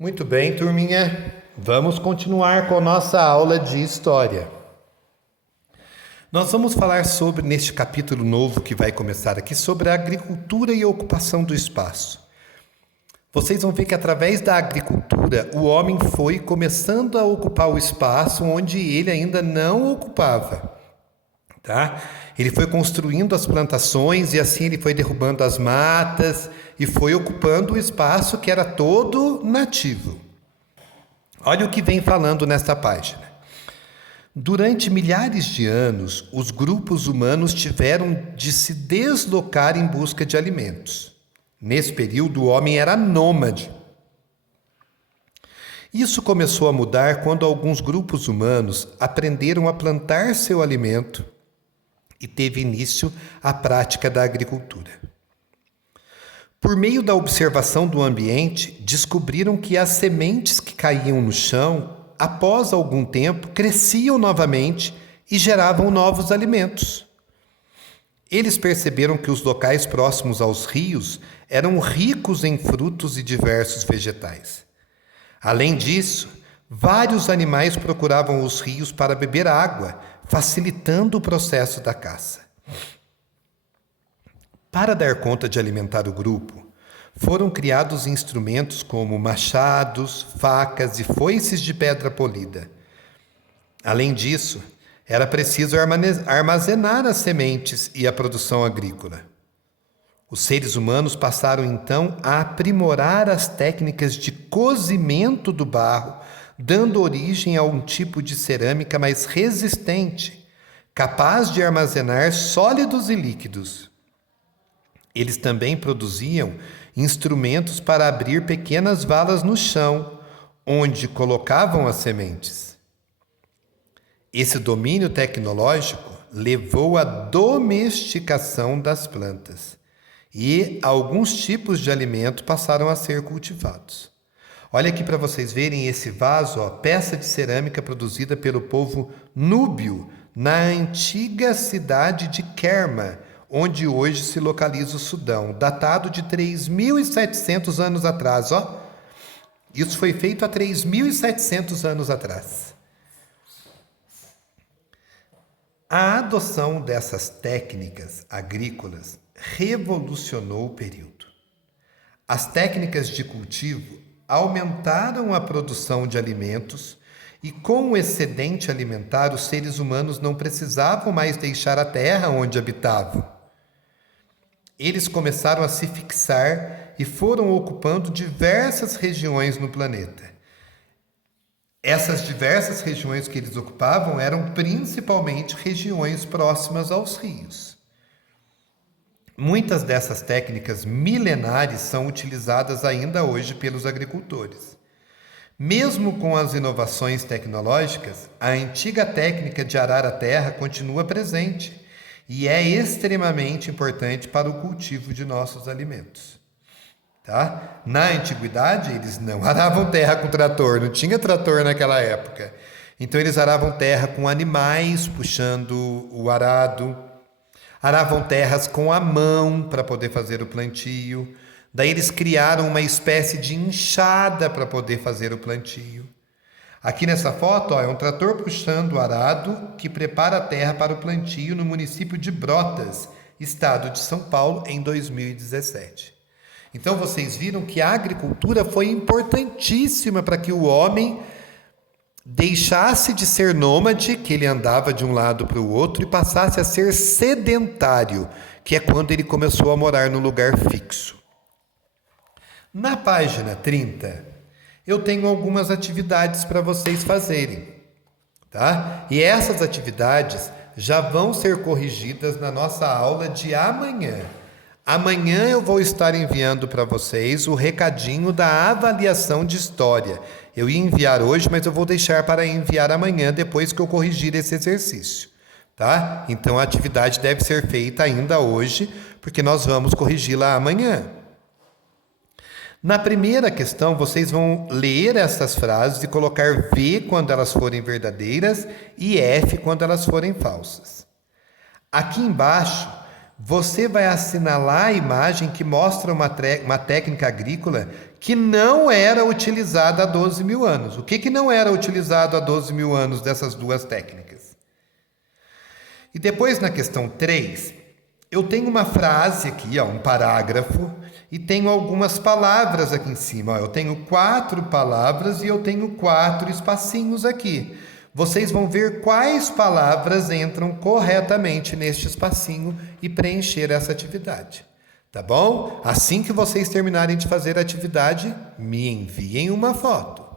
Muito bem, turminha. Vamos continuar com nossa aula de história. Nós vamos falar neste capítulo novo que vai começar aqui, sobre a agricultura e a ocupação do espaço. Vocês vão ver que através da agricultura, o homem foi começando a ocupar o espaço onde ele ainda não ocupava. Tá? Ele foi construindo as plantações e assim ele foi derrubando as matas e foi ocupando o espaço que era todo nativo. Olha o que vem falando nesta página. Durante milhares de anos, os grupos humanos tiveram de se deslocar em busca de alimentos. Nesse período, o homem era nômade. Isso começou a mudar quando alguns grupos humanos aprenderam a plantar seu alimento e teve início a prática da agricultura. Por meio da observação do ambiente, descobriram que as sementes que caíam no chão, após algum tempo, cresciam novamente e geravam novos alimentos. Eles perceberam que os locais próximos aos rios eram ricos em frutos e diversos vegetais. Além disso, vários animais procuravam os rios para beber água, facilitando o processo da caça. Para dar conta de alimentar o grupo, foram criados instrumentos como machados, facas e foices de pedra polida. Além disso, era preciso armazenar as sementes e a produção agrícola. Os seres humanos passaram então a aprimorar as técnicas de cozimento do barro, dando origem a um tipo de cerâmica mais resistente, capaz de armazenar sólidos e líquidos. Eles também produziam instrumentos para abrir pequenas valas no chão, onde colocavam as sementes. Esse domínio tecnológico levou à domesticação das plantas e alguns tipos de alimento passaram a ser cultivados. Olha aqui para vocês verem esse vaso, peça de cerâmica produzida pelo povo núbio na antiga cidade de Kerma, onde hoje se localiza o Sudão, datado de 3.700 anos atrás. Isso foi feito há 3.700 anos atrás. A adoção dessas técnicas agrícolas revolucionou o período. As técnicas de cultivo aumentaram a produção de alimentos e, com o excedente alimentar, os seres humanos não precisavam mais deixar a terra onde habitavam. Eles começaram a se fixar e foram ocupando diversas regiões no planeta. Essas diversas regiões que eles ocupavam eram principalmente regiões próximas aos rios. Muitas dessas técnicas milenares são utilizadas ainda hoje pelos agricultores. Mesmo com as inovações tecnológicas, a antiga técnica de arar a terra continua presente e é extremamente importante para o cultivo de nossos alimentos. Tá? Na antiguidade, eles não aravam terra com trator, não tinha trator naquela época. Então, eles aravam terra com animais puxando o arado, aravam terras com a mão para poder fazer o plantio. Daí eles criaram uma espécie de enxada para poder fazer o plantio. Aqui nessa foto é um trator puxando o arado que prepara a terra para o plantio no município de Brotas, estado de São Paulo, em 2017. Então vocês viram que a agricultura foi importantíssima para que o homem deixasse de ser nômade, que ele andava de um lado para o outro, e passasse a ser sedentário, que é quando ele começou a morar no lugar fixo. Na página 30, eu tenho algumas atividades para vocês fazerem, tá? E essas atividades já vão ser corrigidas na nossa aula de amanhã. Amanhã eu vou estar enviando para vocês o recadinho da avaliação de história. Eu ia enviar hoje, mas eu vou deixar para enviar amanhã, depois que eu corrigir esse exercício, tá? Então a atividade deve ser feita ainda hoje, porque nós vamos corrigi-la amanhã. Na primeira questão, vocês vão ler essas frases e colocar V quando elas forem verdadeiras e F quando elas forem falsas. Aqui embaixo você vai assinalar a imagem que mostra uma técnica agrícola que não era utilizada há 12 mil anos. O que não era utilizado há 12 mil anos dessas duas técnicas? E depois, na questão 3, eu tenho uma frase aqui, um parágrafo, e tenho algumas palavras aqui em cima. Eu tenho 4 palavras e eu tenho 4 espacinhos aqui. Vocês vão ver quais palavras entram corretamente neste espacinho e preencher essa atividade. Tá bom? Assim que vocês terminarem de fazer a atividade, me enviem uma foto.